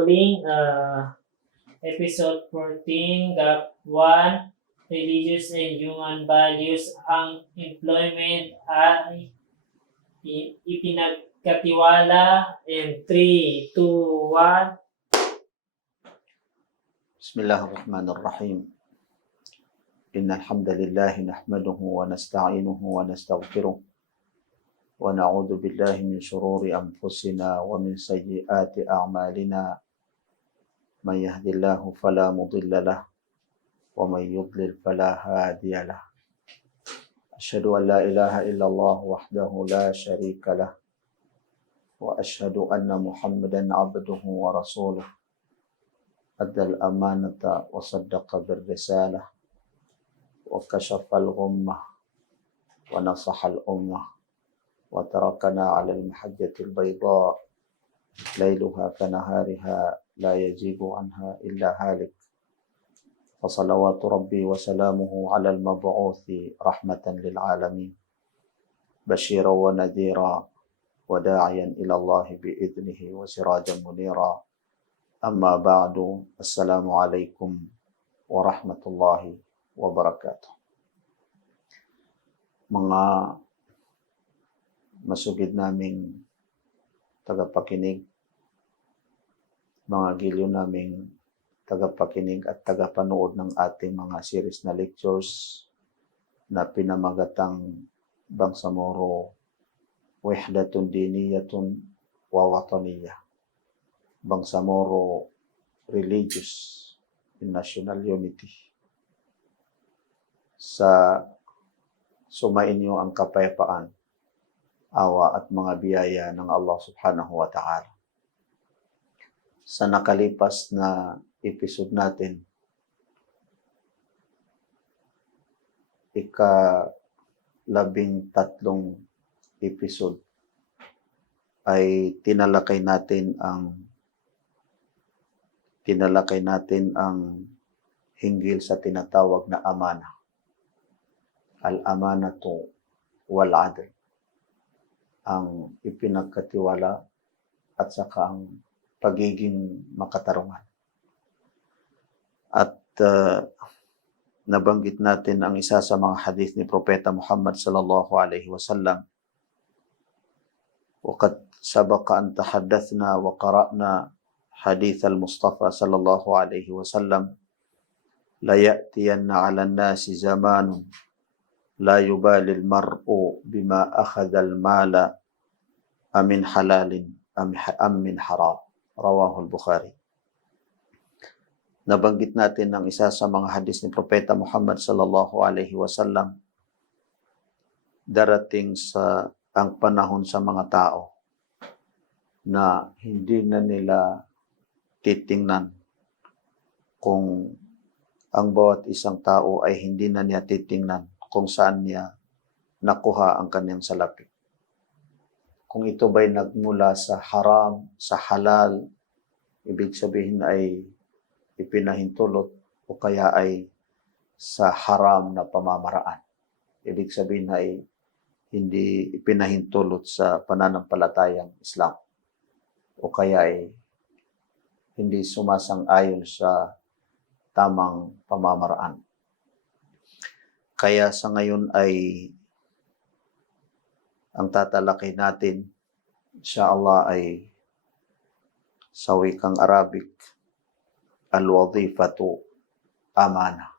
schooling, episode 14, Gap 1, Religious and Human Values. Ang employment ay ipinagkatiwala in 3, 2, 1. Bismillahirrahmanirrahim. Innal hamdalillah nahmaduhu wa nasta'inuhu wa nastaghfiruh wa na'udzu billahi min shururi anfusina wa min sayyiati a'malina. Man yahdihillahu fala mudilla lahu wa man yudlil fala hadiya lahu. Asyhadu an la ilaha illallah wahdahu la syarika lahu wa asyhadu anna Muhammadan 'abduhu wa rasuluh. Addal amanata wa saddaqa bir risalah wa kashafal ghummah wa nasahal ummah wa tarakana 'alal mahajjatil bayda lailuha kanahariha la yajibu anha illa halik. Wa salawatu rabbi wa salamuhu 'alal mab'uthi rahmatan lil alamin basyiran wa nadhira wa da'iyan ila Allah bi idnihi wa sirajan munira. Amma ba'du, assalamualaikum warahmatullahi wabarakatuh. Mga masugid naming tagapakinig, mga giliw naming tagapakinig at tagapanood ng ating mga series na lectures na pinamagatang Bangsamoro Wahdatun Diniyatun wa Wataniyah. Bangsamoro Religious and National Unity. Sa sumainyo ang kapayapaan, awa at mga biyaya ng Allah subhanahu wa ta'ala. Sa nakalipas na episode natin, ika-13 episode, ay tinalakay natin ang hinggil sa tinatawag na amana. Al-amanatu wal-adl. Ang ipinagkatiwala at saka ang pagiging makatarungan. At nabanggit natin ang isa sa mga hadith ni Propeta Muhammad sallallahu alaihi wasallam. Waqad sabaqa an tahaddathna wa qara'na hadith al-Mustafa sallallahu alaihi wasallam, la ya'tiyanna 'ala an-nasi zamanun la yubali al-mar'u bima akhadha al-mala amin halalin am min haram. Rawahu al-Bukhari. Nabanggit natin ang isa sa mga hadis ni Propeta Muhammad sallallahu alaihi wasallam. Darating sa ang panahon sa mga tao na hindi na nila titingnan kung ang bawat isang tao ay hindi na niya titingnan kung saan niya nakuha ang kanyang salapi. Kung ito ba'y nagmula sa haram, sa halal, ibig sabihin ay ipinahintulot o kaya ay sa haram na pamamaraan. Ibig sabihin ay hindi ipinahintulot sa pananampalatayang Islam o kaya ay hindi sumasang-ayon sa tamang pamamaraan. Kaya sa ngayon ay ang tatalakay natin, insyaAllah, ay sa wikang Arabic, al-wadhifatu amana.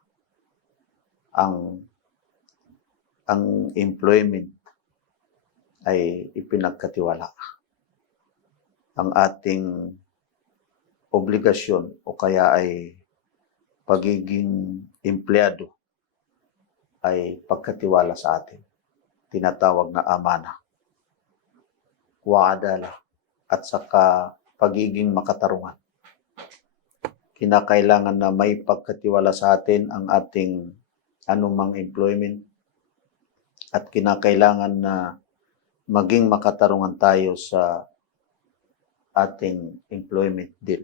Ang employment ay ipinagkatiwala. Ang ating obligasyon o kaya ay pagiging empleyado ay pagkatiwala sa atin. Tinatawag na amana. Wa adala at saka pagiging makatarungan. Kinakailangan na may pagkatiwala sa atin ang ating anumang employment at kinakailangan na maging makatarungan tayo sa ating employment deal.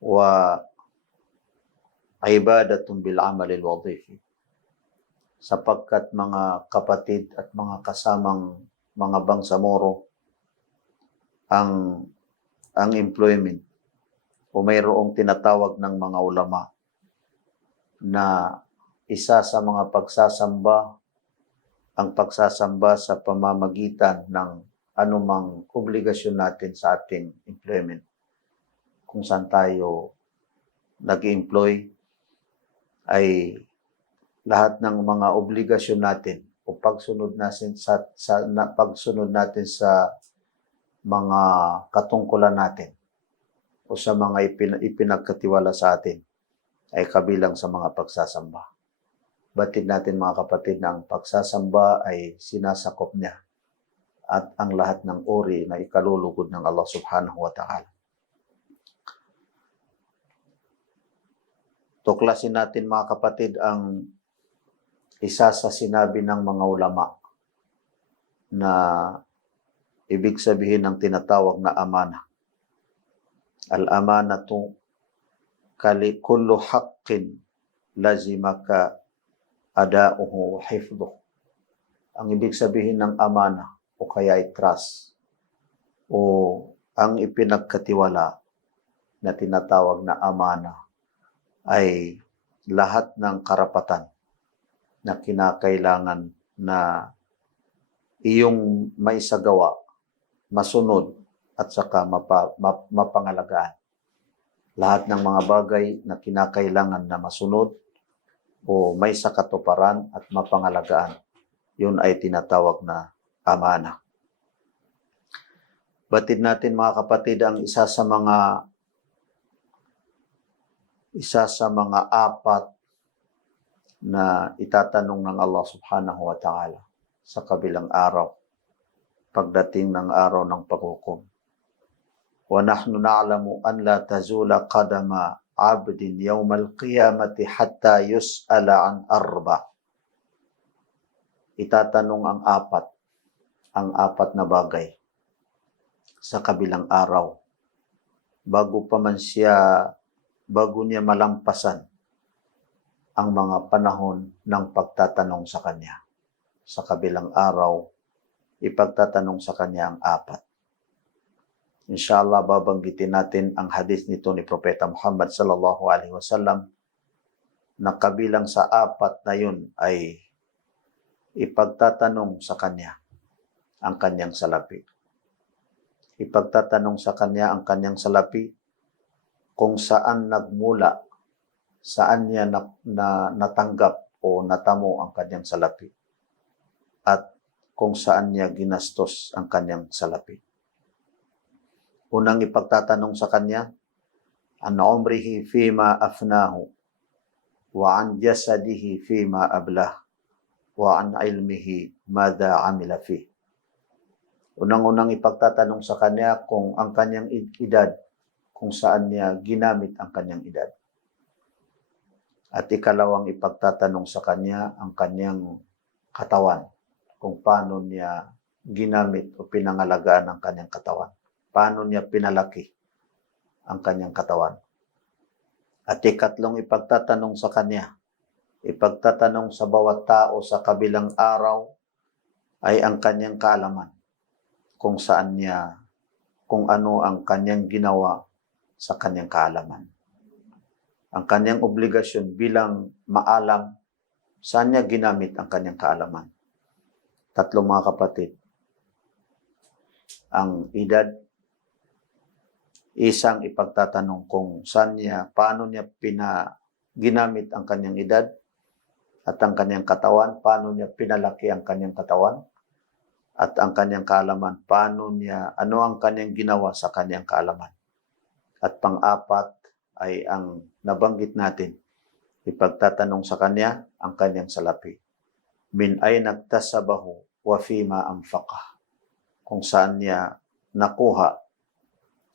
Wa ibadatun bil amalil wadhifi. Sapagkat mga kapatid at mga kasamang mga Bangsamoro, ang ang employment o mayroong tinatawag ng mga ulama na isa sa mga pagsasamba ang pagsasamba sa pamamagitan ng anumang obligasyon natin sa ating employment. Kung saan tayo nag-employ ay lahat ng mga obligasyon natin o pagsunod natin pagsunod natin sa mga katungkulan natin o sa mga ipinagkatiwala sa atin ay kabilang sa mga pagsasamba. Batid natin mga kapatid na ang pagsasamba ay sinasakop niya at ang lahat ng uri na ikalulugod ng Allah subhanahu wa ta'ala. Tuklasin natin mga kapatid ang isa sa sinabi ng mga ulama na ibig sabihin ng tinatawag na amana. Al-amanatu kullu haqqin lazimaka ada'uhu wa hifdhuh. Ang ibig sabihin ng amana o kaya ay trust o ang ipinagkatiwala na tinatawag na amana ay lahat ng karapatan na kinakailangan na iyong maisagawa, masunod at saka mapangalagaan. Lahat ng mga bagay na kinakailangan na masunod o may sakatuparan at mapangalagaan, yun ay tinatawag na amana. Batid natin mga kapatid ang isa sa mga apat na itatanong ng Allah subhanahu wa ta'ala sa kabilang araw, pagdating ng araw ng paghukom. Wa nahnu na'lamu an la tazula qadama abdin yawmal qiyamati hatta yus'ala an arba. Itatanong ang apat na bagay sa kabilang araw bago niya malampasan ang mga panahon ng pagtatanong sa kanya. Sa kabilang araw, ipagtatanong sa kanya ang apat. Inshallah, babanggitin natin ang hadith nito ni Propeta Muhammad sallallahu alaihi wasallam na kabilang sa apat na yun ay ipagtatanong sa kanya ang kanyang salapi. Ipagtatanong sa kanya ang kanyang salapi kung saan nagmula, saan niya natanggap o natamo ang kanyang salapi at kung saan niya ginastos ang kanyang salapi. Unang ipagtatanong sa kanya, an umrihi fima afnahu, wa an jasadihi fima ablah, wa an ilmihi madha amila fi. Unang-unang ipagtatanong sa kanya kung ang kanyang edad, kung saan niya ginamit ang kanyang edad. At ikalawang ipagtatanong sa kanya ang kanyang katawan, kung paano niya ginamit o pinangalagaan ang kanyang katawan. Paano niya pinalaki ang kanyang katawan. At ikatlong ipagtatanong sa kanya, ipagtatanong sa bawat tao sa kabilang araw ay ang kanyang kaalaman. Kung ano ang kanyang ginawa sa kanyang kaalaman. Ang kanyang obligasyon bilang maalam, saan niya ginamit ang kanyang kaalaman. Tatlong mga kapatid, ang edad, isang ipagtatanong kung paano niya ginamit ang kanyang edad at ang kanyang katawan, paano niya pinalaki ang kanyang katawan at ang kanyang kaalaman, ano ang kanyang ginawa sa kanyang kaalaman. At pang-apat ay ang nabanggit natin, ipagtatanong sa kanya ang kanyang salapi. Min ay nagtasabahu wa fima anfaqah. Kung saan niya nakuha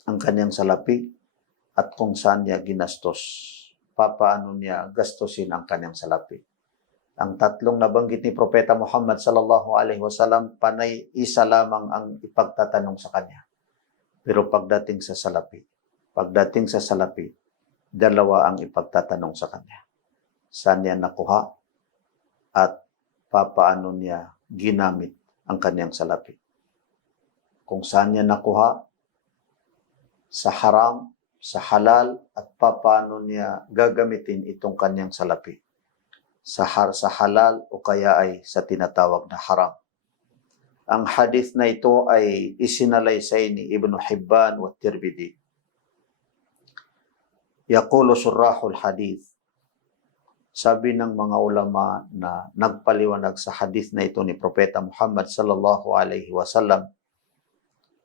ang kanyang salapi at kung saan niya ginastos. Paano niya gastusin ang kanyang salapi. Ang tatlong nabanggit ni Propeta Muhammad sallallahu alaihi wasallam, panay isa lamang ang ipagtatanong sa kanya. Pero pagdating sa salapi, dalawa ang ipagtatanong sa kanya. Saan niya nakuha at paano niya ginamit ang kanyang salapi. Kung saan niya nakuha, sa haram, sa halal, at paano niya gagamitin itong kanyang salapi. Sa halal o kaya ay sa tinatawag na haram. Ang hadith na ito ay isinalaysay ni Ibn Hibban wa Tirmidhi. Yaqulu surahul hadith. Sabi ng mga ulama na nagpaliwanag sa hadith na ito ni Propeta Muhammad sallallahu alaihi wasallam,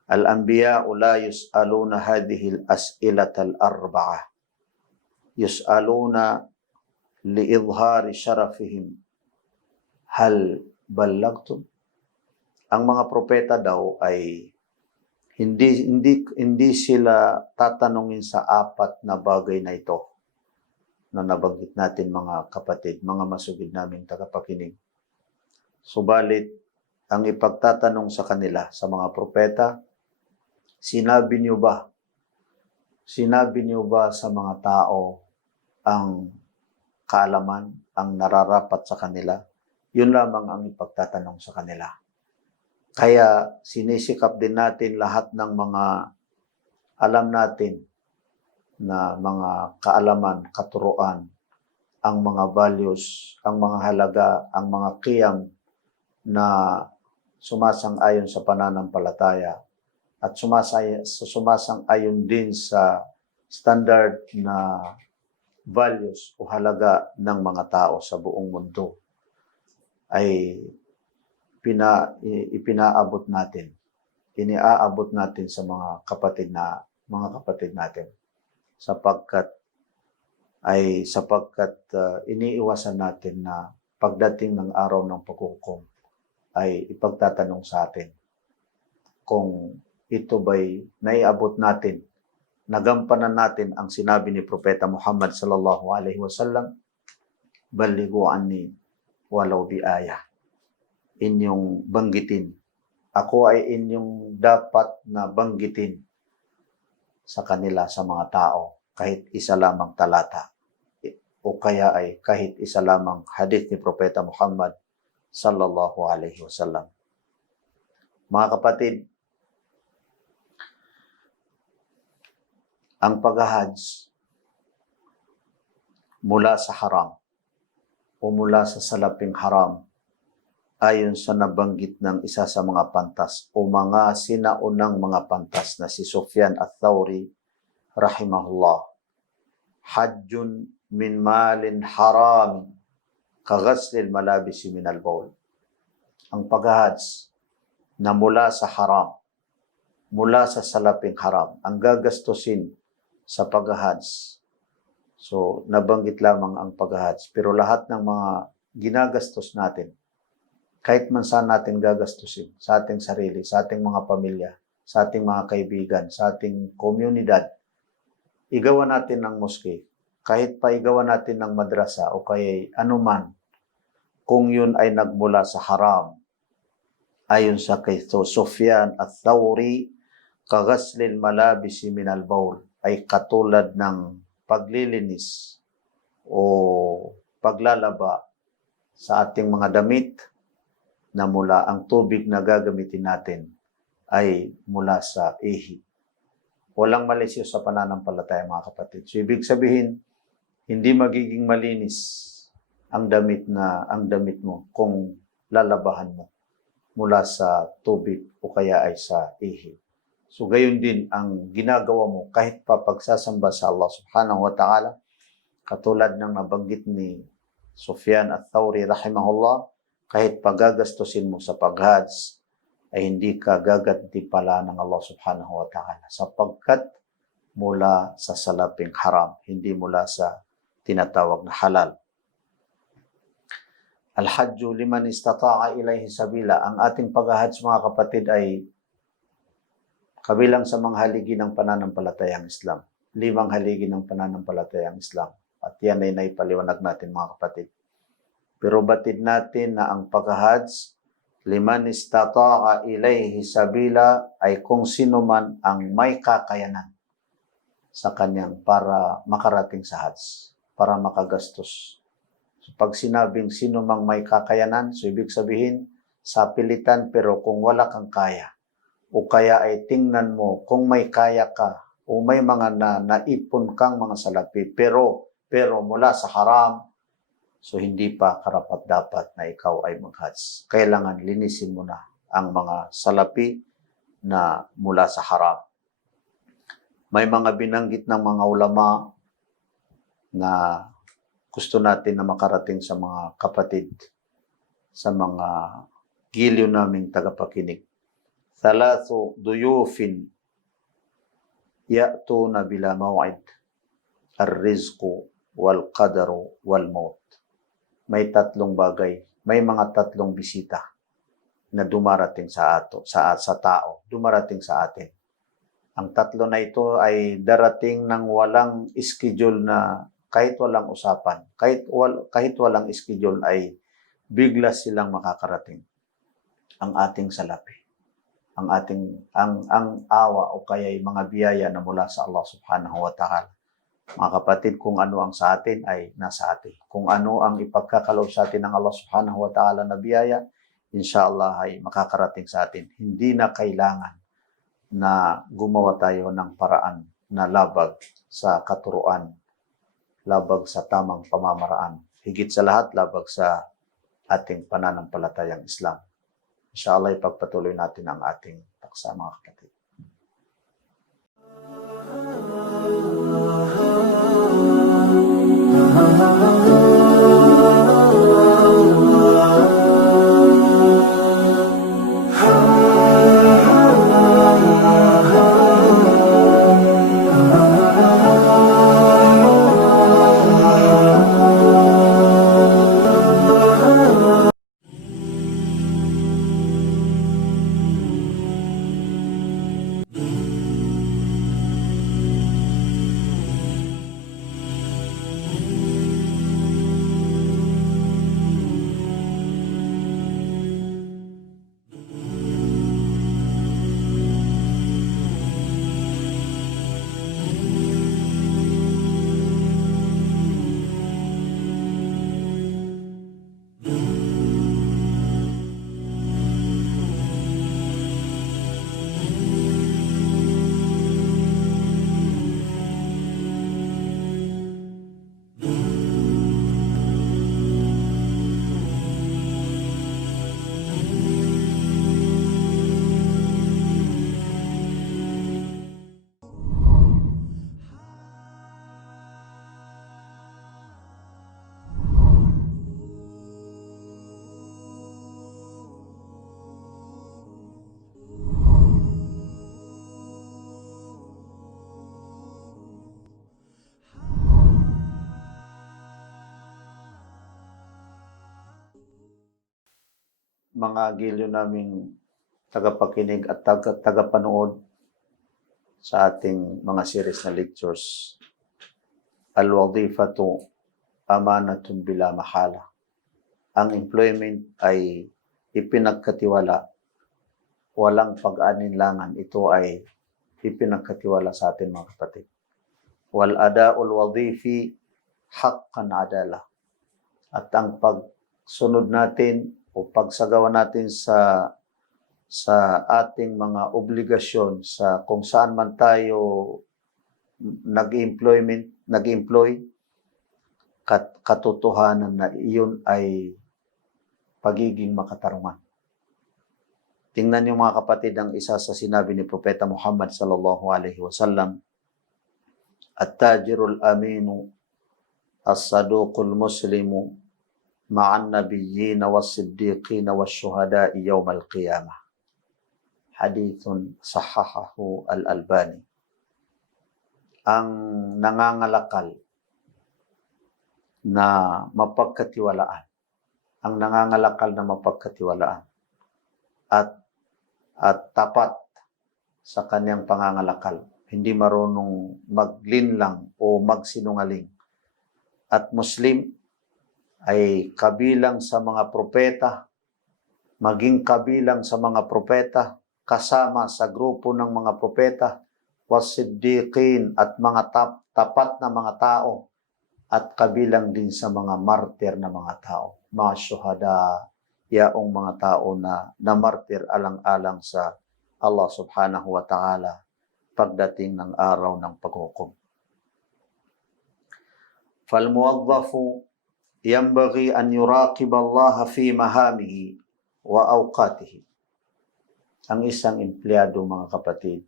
al-anbiya'u la yus'aluna hadhihi al-as'ilata al-arba'ah. Yus'aluna li'idhari syarafihim. Hal ballagtum? Ang mga propeta daw ay hindi sila tatanungin sa apat na bagay na ito na nabanggit natin mga kapatid, mga masugid naming tagapakinig. Subalit, ang ipagtatanong sa kanila, sa mga propeta, sinabi niyo ba sa mga tao ang kaalaman, ang nararapat sa kanila? Yun lamang ang ipagtatanong sa kanila. Kaya sinisikap din natin lahat ng mga alam natin na mga kaalaman, katuruan, ang mga values, ang mga halaga, ang mga qiyam na sumasang-ayon sa pananampalataya at sumasang-ayon din sa standard na values o halaga ng mga tao sa buong mundo ay ipinaabot natin, iniaabot natin sa mga kapatid natin sapagkat iniiwasan natin na pagdating ng araw ng paghukom ay ipagtatanong sa atin kung ito ba'y naiabot natin, nagampanan natin ang sinabi ni Propeta Muhammad sallallahu alaihi wasallam, balighu anni walau bi ayah. Inyong banggitin. Ako ay inyong dapat na banggitin sa kanila, sa mga tao, kahit isa lamang talata o kaya ay kahit isa lamang hadith ni Propeta Muhammad sallallahu alaihi wasallam. Mga kapatid, ang pag-hajj mula sa haram o mula sa salaping haram ayon sa nabanggit ng isa sa mga pantas o mga sinaunang mga pantas na si Sufyan al-Thawri rahimahullah. Hajjun min malin haram kaghaslil malabisi min al-bawl. Ang pag-hajj na mula sa haram, mula sa salaping haram, ang gagastusin sa pag-hajj. So, nabanggit lamang ang pag-hajj. Pero lahat ng mga ginagastos natin, kahit man saan natin gagastusin, sa ating sarili, sa ating mga pamilya, sa ating mga kaibigan, sa ating komunidad, igawa natin ng moske, kahit pa igawa natin ng madrasa o kaya anuman, kung yun ay nagmula sa haram, ayon sa kay Sufyan al-Thawri, kaghaslil malabisi min al-bawl, ay katulad ng paglilinis o paglalaba sa ating mga damit na mula ang tubig na gagamitin natin ay mula sa ihi. Walang malisyo sa pananampalataya, mga kapatid. So, ibig sabihin, hindi magiging malinis ang damit mo kung lalabahan mo mula sa tubig o kaya ay sa ihi. So, gayon din ang ginagawa mo kahit pa pagsasamba sa Allah subhanahu wa ta'ala, katulad ng nabanggit ni Sufyan al-Thawri rahimahullah, kahit pagagastusin mo sa pag-hajj, ay hindi ka gaganti pala ng Allah subhanahu wa ta'ala sapagkat mula sa salaping haram, hindi mula sa tinatawag na halal. Al-hajju liman istata'a ilayhi sabila. Ang ating pag-hajj, mga kapatid, ay kabilang sa mga haligi ng pananampalatayang Islam. 5 haligi ng pananampalatayang Islam. At yan ay naipaliwanag natin, mga kapatid. Pero batid natin na ang pag-hajj, liman istata'a ilayhi sabila, ay kung sino man ang may kakayanan sa kanyang para makarating sa hajj, para makagastos. So, pag sinabing sino mang may kakayanan, so ibig sabihin, sa pilitan, pero kung wala kang kaya, o kaya ay tingnan mo kung may kaya ka o may mga naipon kang mga salapi pero mula sa haram, so hindi pa karapat-dapat na ikaw ay mag-Hajj. Kailangan linisin mo na ang mga salapi na mula sa haram. May mga binanggit ng mga ulama na gusto natin na makarating sa mga kapatid, sa mga giliw naming tagapakinig. Thalathu duyufin ya'tuna bila maw'id, ar-rizqu wal qadaru wal maut. May tatlong bagay, may mga tatlong bisita na dumarating sa tao, dumarating sa atin. Ang tatlo na ito ay darating ng walang schedule, na kahit walang usapan, kahit walang schedule ay bigla silang makakarating. Ang ating salapi, ang awa o kaya mga biyaya na mula sa Allah subhanahu wa ta'ala. Mga kapatid, kung ano ang sa atin ay nasa atin. Kung ano ang ipagkakaloob sa atin ng Allah subhanahu wa ta'ala na biyaya, inshallah ay makakarating sa atin. Hindi na kailangan na gumawa tayo ng paraan na labag sa katuruan, labag sa tamang pamamaraan. Higit sa lahat, labag sa ating pananampalatayang Islam. Inshallah, ipagpatuloy natin ang ating paksa, mga kapatid. Mga gilyo naming tagapakinig at tagapanood sa ating mga series na lectures, al-wadhifatu amanatun bila mahala. Ang employment ay ipinagkatiwala, walang pag-aninlangan. Ito ay ipinagkatiwala sa atin, mga kapatid. Wal ada'ul wadhifi haqqan adala. At ang pagsunod natin o pagsagawa natin sa ating mga obligasyon, sa kung saan man tayo nag-employ, katotohanan na iyon ay pagiging makatarungan. Tingnan niyo, mga kapatid, ang isa sa sinabi ni Propeta Muhammad sallallahu alaihi wasallam, at-tajirul aminu as-saduqul muslimu ma'an nabiyyina was-siddiqina wash-shuhada'i yawmal qiyamah. Hadithun sahahahu al-Albani. Ang nangangalakal na mapagkatiwalaan, at tapat sa kanyang pangangalakal, hindi marunong maglinlang o magsinungaling, at Muslim, ay kabilang sa mga propeta, maging kabilang sa mga propeta, kasama sa grupo ng mga propeta, was-siddiqin, at mga tapat na mga tao, at kabilang din sa mga martir na mga tao, mga syuhada, yaong mga tao na martir alang-alang sa Allah subhanahu wa ta'ala. pagdating ng araw ng paghukom. Falmuwadhafu yanbaghi an yuraqib Allah fi mahamihi wa awqatihi. Ang isang empleyado, mga kapatid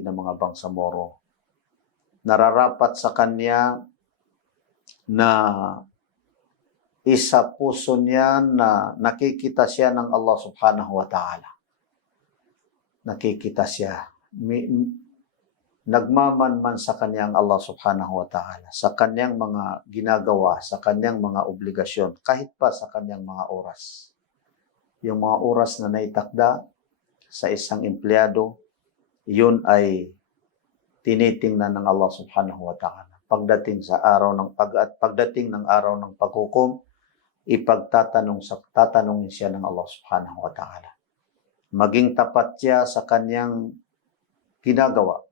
na mga bangsamoro, nararapat sa kanya na isa puso niya na nakikita siya ng Allah subhanahu wa ta'ala. Nakikita siya. Nagmamanman sa kanyang Allah subhanahu wa ta'ala, sa kanyang mga ginagawa, sa kanyang mga obligasyon, kahit pa sa kanyang mga oras. Yung mga oras na naitakda sa isang empleyado, yun ay tinitingnan ng Allah subhanahu wa ta'ala. Pagdating ng araw ng paghukom, tatanungin siya ng Allah subhanahu wa ta'ala. Maging tapat siya sa kanyang ginagawa.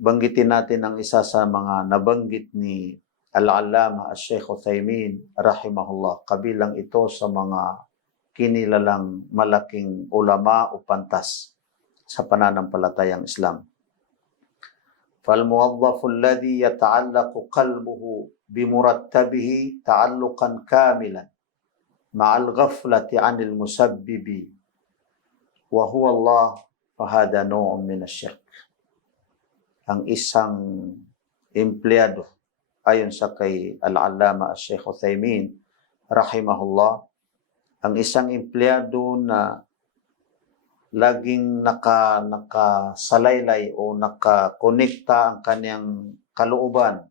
Banggitin natin ang isa sa mga nabanggit ni Al-Allama Al-Sheikh Uthaymin rahimahullah. Kabilang ito sa mga kinilalang malaking ulama o pantas sa pananampalatayang Islam. فَالْمُوَظَّفُ الَّذِي يَتَعَلَّقُ قَلْبُهُ بِمُرَتَّبِهِ تَعَلُّقًا كَامِلًا مَعَ الْغَفْلَةِ عَنِ الْمُسَبِّبِ وَهُوَ اللَّهُ فَهَذَا نَوْعٌ مِنَ الشِّرْكِ. Ang isang empleyado, ayon sa kay Al-Allama Al-Sheikh Uthaymin rahimahullah, ang isang empleyado na laging nakasalaylay o nakakonekta ang kanyang kalooban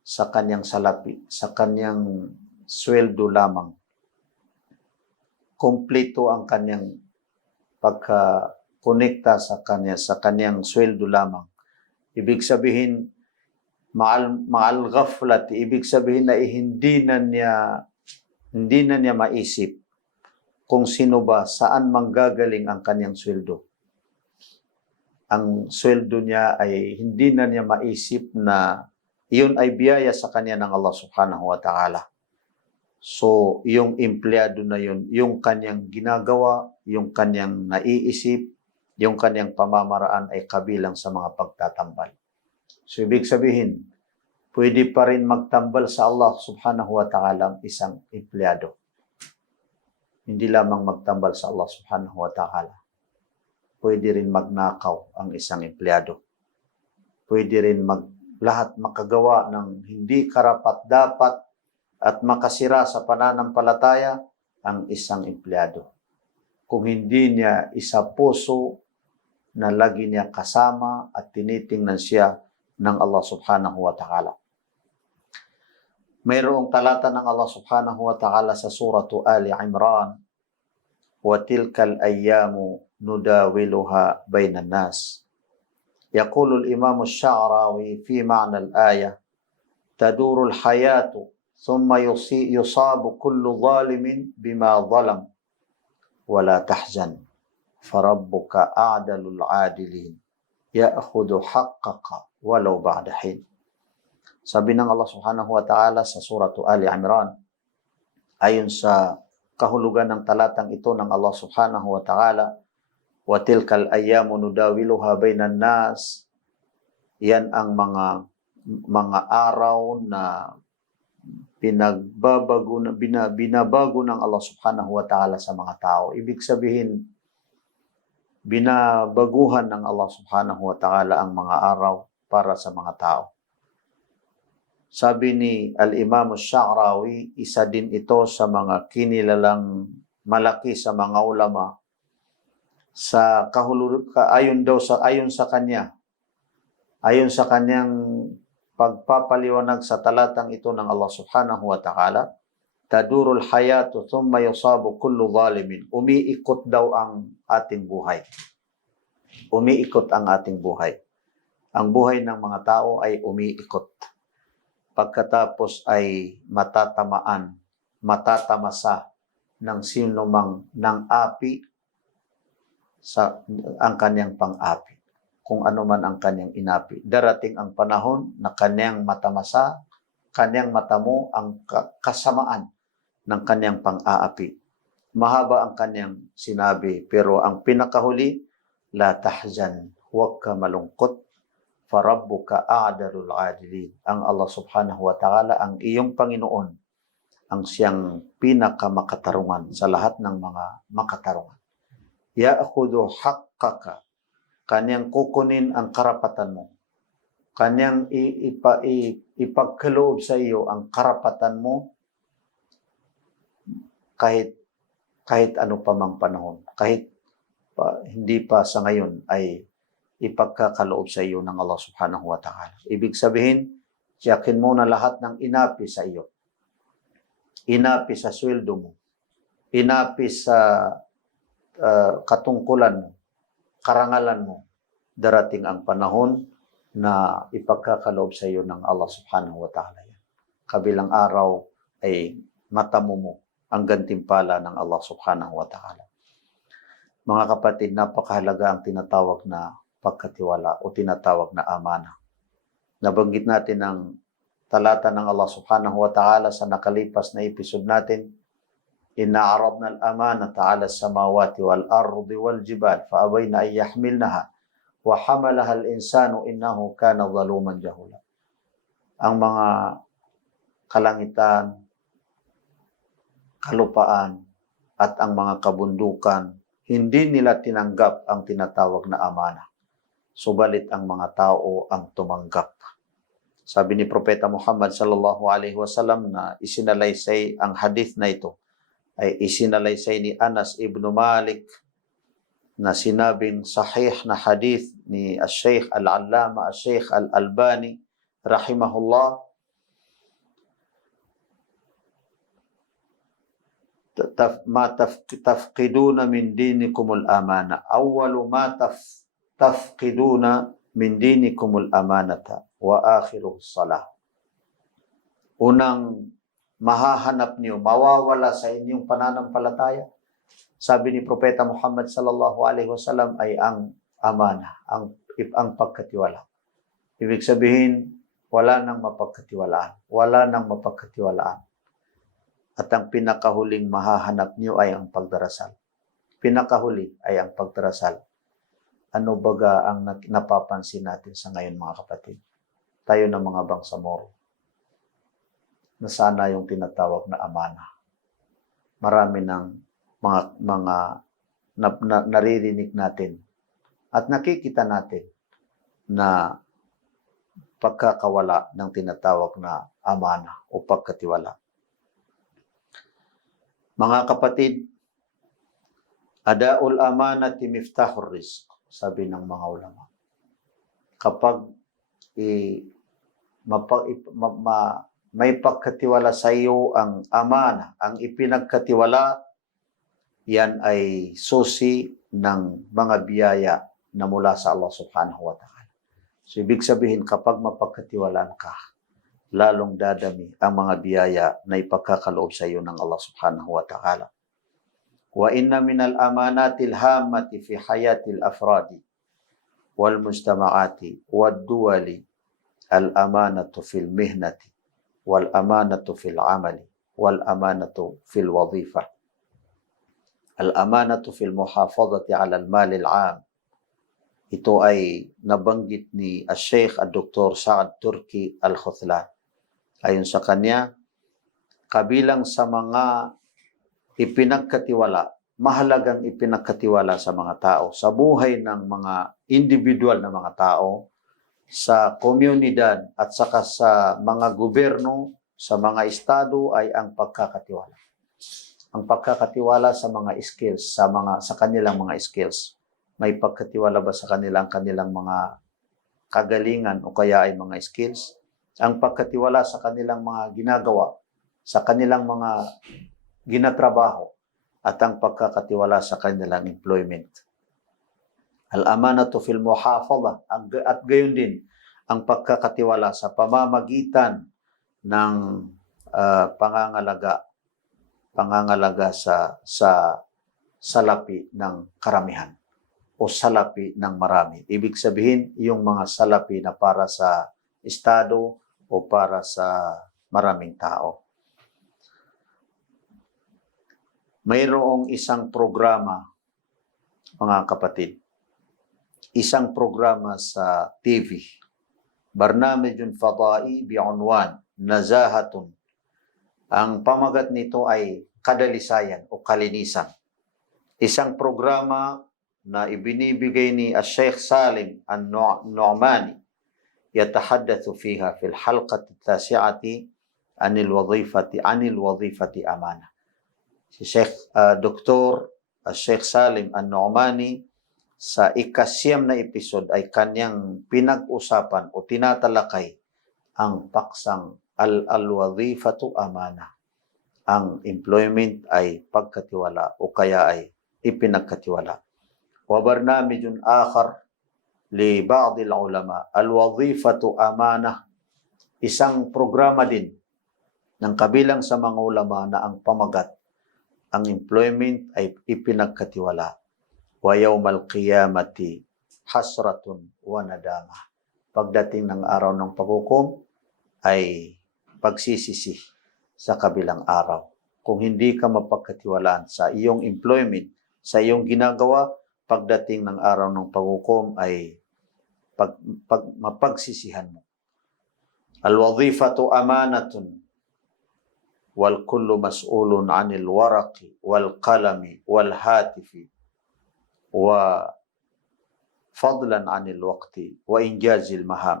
sa kanyang salapi, sa kanyang sweldo lamang. Kompleto ang kanyang pagkakonekta sa kanyang sweldo lamang. Ibig sabihin, ma'al ghaflat, ibig sabihin na hindi na niya maisip kung sino ba, saan manggagaling ang kanyang sweldo. Ang sweldo niya ay hindi na niya maisip na iyon ay biyaya sa kanya ng Allah subhanahu wa ta'ala. So, yung empleyado na yun, yung kanyang ginagawa, yung kanyang naiisip, yung kanyang pamamaraan ay kabilang sa mga pagtatambal. So, ibig sabihin, pwede pa rin magtambal sa Allah subhanahu wa ta'ala ang isang empleyado. Hindi lamang magtambal sa Allah subhanahu wa ta'ala. Pwede rin magnakaw ang isang empleyado. Pwede rin lahat makagawa ng hindi karapat-dapat at makasira sa pananampalataya ang isang empleyado. Kung hindi niya isa puso na lagi niya kasama at tinitingnan siya ng Allah subhanahu wa ta'ala. Mayroong talata ng Allah subhanahu wa ta'ala sa suratu Ali Imran, وَتِلْكَ الْأَيَّامُ نُدَاوِلُهَا بَيْنَ النَّاسِ. يقول الإمام الشعراوي في معنى الآية: تدور الحياة ثم يصاب كل ظالم بما ظلم ولا تحزن فربك أعدل العادلين يأخذ حقك ولو بعد حين. Sabi ng Allah subhanahu wa ta'ala sa suratu Ali Imran, ayon sa kahulugan ng talatang ito ng Allah subhanahu wa ta'ala, وَتِلْكَ الْأَيَّامُ نُدَاوِلُهَا بَيْنَ النَّاسِ. Yan ang mga araw na binabago ng Allah subhanahu wa ta'ala sa mga tao. Ibig sabihin, binabaguhan ng Allah subhanahu wa ta'ala ang mga araw para sa mga tao. Sabi ni Al-Imam Al-Sha'rawi, isa din ito sa mga kinilalang malaki sa mga ulama sa ayon sa kanyang pagpapaliwanag sa talatang ito ng Allah subhanahu wa ta'ala, tadurul hayatu thumma yusabu kullu zalimin. Umiikot daw ang ating buhay. Umiikot ang ating buhay. Ang buhay ng mga tao ay umiikot. Pagkatapos ay matatamasa ng sino mang ng api ang kanyang pang-api. Kung ano man ang kanyang inapi. Darating ang panahon na kanyang matamasa, kanyang matamo ang kasamaan ng kanyang pang-aapi. mahaba ang kanyang sinabi, pero ang pinakahuli, la tahzan, huwag ka malungkot, farabbuka a'dalul adilin. Ang Allah subhanahu wa ta'ala, ang iyong Panginoon, ang siyang pinakamakatarungan sa lahat ng mga makatarungan. Ya'khudhu haqqaka, kanyang kukunin ang karapatan mo. Kanyang ipagkaloob sa iyo ang karapatan mo kahit ano pa mang panahon. Kahit hindi pa sa ngayon ay ipagkakaloob sa iyo ng Allah subhanahu wa ta'ala. Ibig sabihin, tiyakin mo na lahat ng inapi sa iyo. Inapi sa sweldo mo. Inapi sa katungkulan mo. Karangalan mo. Darating ang panahon na ipagkakaloob sa iyo ng Allah subhanahu wa ta'ala. Kabilang araw ay matamo mo ang gantimpala ng Allah subhanahu wa ta'ala. Mga kapatid, napakahalaga ang tinatawag na pagkatiwala o tinatawag na amana. Nabanggit natin ang talata ng Allah subhanahu wa ta'ala sa nakalipas na episode natin. Inna aradna al-amanata ala samawati wal ardi wal jibal fa abayna ay yahmilnaha wa hamalaha al-insanu innahu kana zaluman jahula. Ang mga kalangitan, kalupaan, at ang mga kabundukan, hindi nila tinanggap ang tinatawag na amana. Subalit ang mga tao ang tumanggap. Sabi ni Propeta Muhammad sallallahu alaihi wasallam na isinalaysay ang hadith na ito, ay isinalaysay ni Anas ibn Malik na sinabing sahih na hadith ni Al-Sheikh Al-Allama, Al-Sheikh Al-Albani, rahimahullah, ma tafqiduna min dinikum al-amana. Awwalu ma tafqiduna min dinikum al-amanata wa akhiruhu salah. Unang mahahanap niyo, mawawala sa inyong pananampalataya, sabi ni Propeta Muhammad sallallahu alaihi wasallam, ay ang amana, ang pagkatiwala. Ibig sabihin, wala nang mapagkatiwalaan. Wala nang mapagkatiwalaan. At ang pinakahuling mahahanap niyo ay ang pagdarasal. Pinakahuli ay ang pagdarasal. Ano baga ang napapansin natin sa ngayon, mga kapatid? Tayo na mga bangsamoro. Nasana yung tinatawag na amana. Marami ng mga naririnig natin at nakikita natin na pagkakawala ng tinatawag na amana o pagkatiwala. Mga kapatid, adaul amanati miftahur rizq, sabi ng mga ulama. Kapag may pagkatiwala sa iyo ang amana, ang ipinagkatiwala, yan ay susi ng mga biyaya na mula sa Allah subhanahu wa ta'ala. So, ibig sabihin, kapag mapagkatiwalaan ka, lalong dadami ang mga biyaya na ipagkakaloob sa iyo ng Allah subhanahu wa ta'ala. Wa inna minal amanatil hamati fi hayatil afradi wal mujtama'ati wad duwali al amanatu fil mihnati wal amanatu fil amali wal amanatu fil wadhifa. Al-amanatu fil muhafadhati 'ala al-mal al-'am. Ito ay nabanggit ni Al-Sheikh Dr. Saad Turki Al-Khuthlan. Ayon sa kanya, kabilang sa mga ipinagkatiwala, mahalagang ipinagkatiwala sa mga tao, sa buhay ng mga individual na mga tao, sa komunidad at saka sa mga gobyerno, sa mga estado ay ang pagkakatiwala. Ang pagkakatiwala sa mga skills, sa kanilang mga skills. May pagkatiwala ba sa kanilang mga kagalingan o kaya ay mga skills? Ang pagkatiwala sa kanilang mga ginagawa, sa kanilang mga ginatrabaho, at ang pagkakatiwala sa kanilang employment. Al-amanatu fil muhafadha, at gayon din ang pagkakatiwala sa pamamagitan ng pangangalaga sa salapi ng karamihan o salapi ng marami. Ibig sabihin, yung mga salapi na para sa estado o para sa maraming tao. mayroong isang programa, mga kapatid. Isang programa sa TV. Barnamijun Fada'i bi'unwan Nazahatun. Ang pamagat nito ay kadalisayan o kalinisan. Isang programa na ibinibigay ni Sheikh Salim An-Nu'mani yatahaddathu fiha fil halqati tasi'ati anil wadhifati amana. Si Sheikh Dr. Sheikh Salim An-Nu'mani sa ikasyam na episode ay kanyang pinag-usapan o tinatalakay ang paksang al-wadhifatu amana. Ang employment ay pagkatiwala o kaya ay ipinagkatiwala. Wa barnamijun akhar li ba'd al-ulama al-wadhifatu amana. Isang programa din ng kabilang sa mga ulama na ang pamagat, ang employment ay ipinagkatiwala. Wa yawmal qiyamati hasratun wa nadama. Pagdating ng araw ng paghukom ay pagsisisi sa kabilang araw. Kung hindi ka mapagkatiwalaan sa iyong employment, sa iyong ginagawa, pagdating ng araw ng paghukom ay mapagsisihan mo. Al-wadhifatu amanatun wal kullu mas'ulun 'anil waraqi wal qalami wal hatifi wa fadlan 'anil waqti wa injazil maham.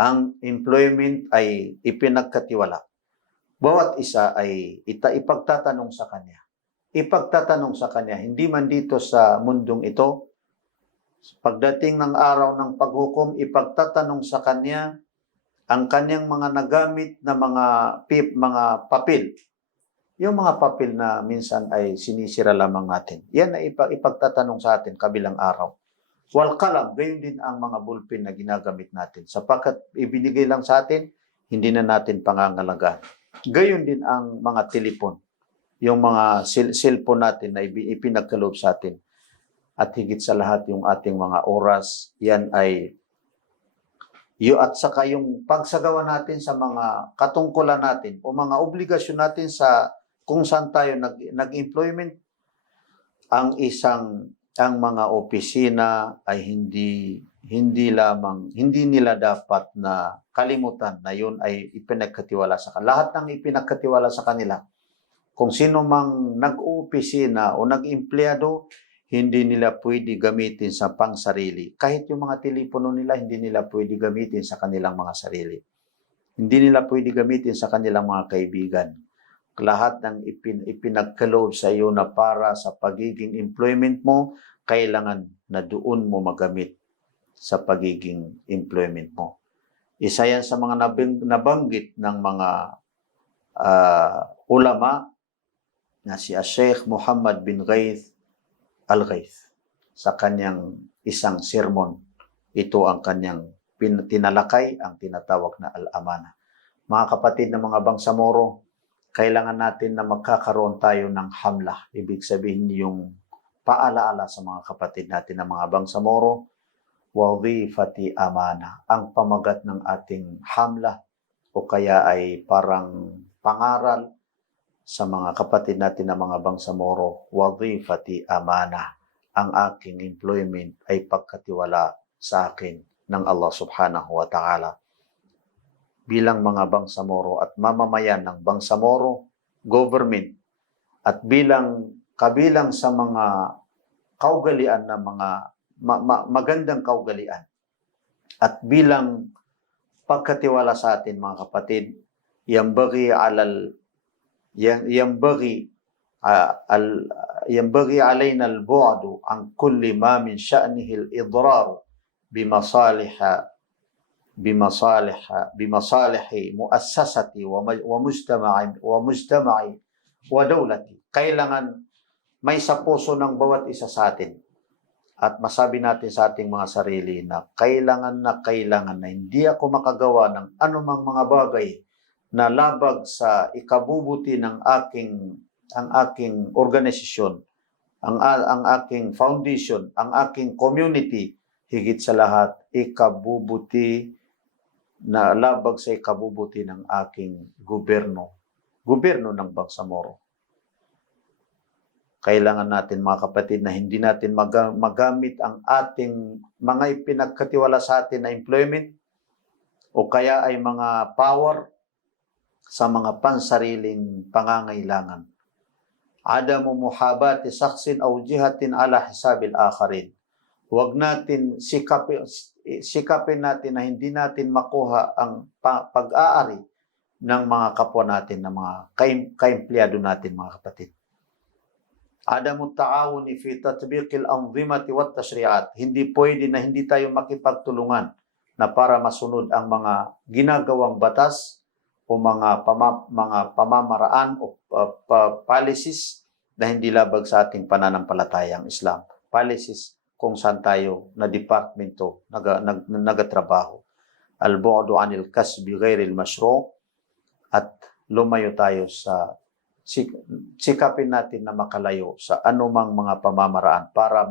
Ang employment ay ipinagkatiwala. Bawat isa ay ipagtatanong sa kanya. Ipagtatanong sa kanya, hindi man dito sa mundong ito, pagdating ng araw ng paghukom, ipagtatanong sa kanya ang kanyang mga nagamit na mga papel. Yung mga papel na minsan ay sinisira lamang natin. Yan ay ipagtatanong sa atin kabilang araw. Wal qalam, gayon din ang mga ballpen na ginagamit natin. Sapagkat ibinigay lang sa atin, hindi na natin pangangalagaan. Gayon din ang mga telepon. Yung mga cellphone natin na ipinagkaloob sa atin. At higit sa lahat yung ating mga oras, yan ay at saka yung pagsagawa natin sa mga katungkulan natin o mga obligasyon natin sa kung saan tayo nag-employment, ang mga opisina ay hindi nila dapat na kalimutan na yun ay ipinagkatiwala sa kanila. Lahat ng ipinagkatiwala sa kanila, kung sino mang nag-opisina o nag-empleyado, hindi nila pwede gamitin sa pangsarili. Kahit yung mga telepono nila, hindi nila pwede gamitin sa kanilang mga sarili. Hindi nila pwede gamitin sa kanilang mga kaibigan. Lahat ng ipinagkaloob sa iyo na para sa pagiging employment mo, kailangan na doon mo magamit sa pagiging employment mo. Isa yan sa mga nabanggit ng mga ulama na si Sheikh Muhammad bin Ghaith Al-Ghaith sa kanyang isang sermon. Ito ang kanyang tinalakay, ang tinatawag na al-amana. Mga kapatid na mga bangsamoro, kailangan natin na magkakaroon tayo ng hamla. Ibig sabihin yung paalaala sa mga kapatid natin na mga bangsamoro, wadhifati amana. Ang pamagat ng ating hamla o kaya ay parang pangaral sa mga kapatid natin na mga bangsamoro, wadhifati amana. Ang aking employment ay pagkatiwala sa akin ng Allah subhanahu wa ta'ala. Bilang mga bangsamoro at mamamayan ng bangsamoro, government, at kabilang sa mga kaugalian na mga magandang kaugalian, at bilang pagkatiwala sa atin mga kapatid, ينبغي علينا البعد عن كل ما من شأنه الإضرار بمصالح مؤسسة ومجتمع ودولة. Kailangan may sa puso ng bawat isa sa atin at masabi natin sa ating mga sarili na kailangan na hindi ako makagawa ng anumang mga bagay na labag sa ikabubuti ng aking organisasyon, ang aking foundation, ang aking community, higit sa lahat, na labag sa ikabubuti ng aking gobyerno ng Bangsamoro. Kailangan natin mga kapatid na hindi natin magamit ang ating mga ipinagkatiwala sa atin na employment o kaya ay mga power sa mga pansariling pangangailangan. Adamu muhabati saksin aw jihatin ala hisabil akharin. Huwag natin sikapin natin na hindi natin makuha ang pag-aari ng mga kapwa natin, ng mga kaempleyado natin mga kapatid. Adamu ta'awuni fi tatbiqil anzimati wat tashri'at. Hindi pwede na hindi tayo makipagtulungan na para masunod ang mga ginagawang batas o mga pamamaraan o policies na hindi labag sa ating pananampalatayang Islam. Policies kung saan tayo na departmento nagatrabaho. Al-bu'du anil kasbi ghairil mashru' at lumayo tayo sa sikapin natin na makalayo sa anumang mga pamamaraan para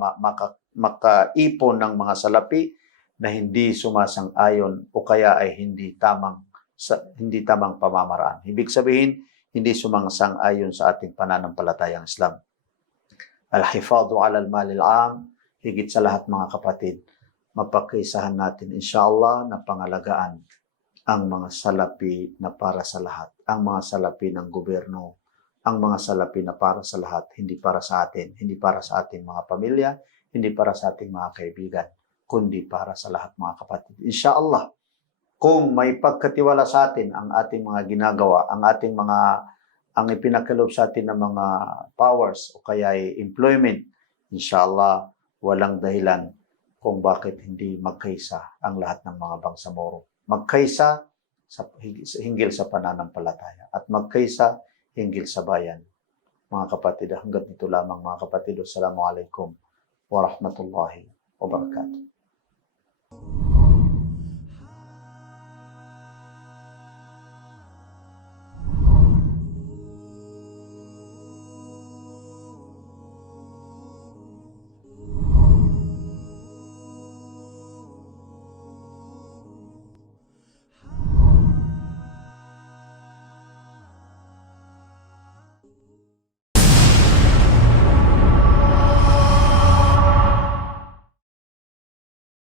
makaipon ng mga salapi na hindi sumasang-ayon o kaya ay hindi tamang pamamaraan. Ibig sabihin, hindi sumasang-ayon sa ating pananampalatayang Islam. Al-hifadhu 'ala al-mal al-'am, higit sa lahat mga kapatid, mapagkaisahan natin inshallah na pangalagaan ang mga salapi na para sa lahat, ang mga salapi ng gobyerno, ang mga salapi na para sa lahat, hindi para sa atin, hindi para sa ating mga pamilya, hindi para sa ating mga kaibigan, kundi para sa lahat mga kapatid. Inshallah, kung may pagkatiwala sa atin ang ating mga ginagawa, ang ipinakalob sa atin ng mga powers o kaya employment, inshallah, walang dahilan kung bakit hindi magkaisa ang lahat ng mga bangsamoro. Magkaisa hinggil sa pananampalataya at magkaisa hinggil sa bayan. Mga kapatid, hanggang dito lamang mga kapatid. Assalamualaikum warahmatullahi wabarakatuh.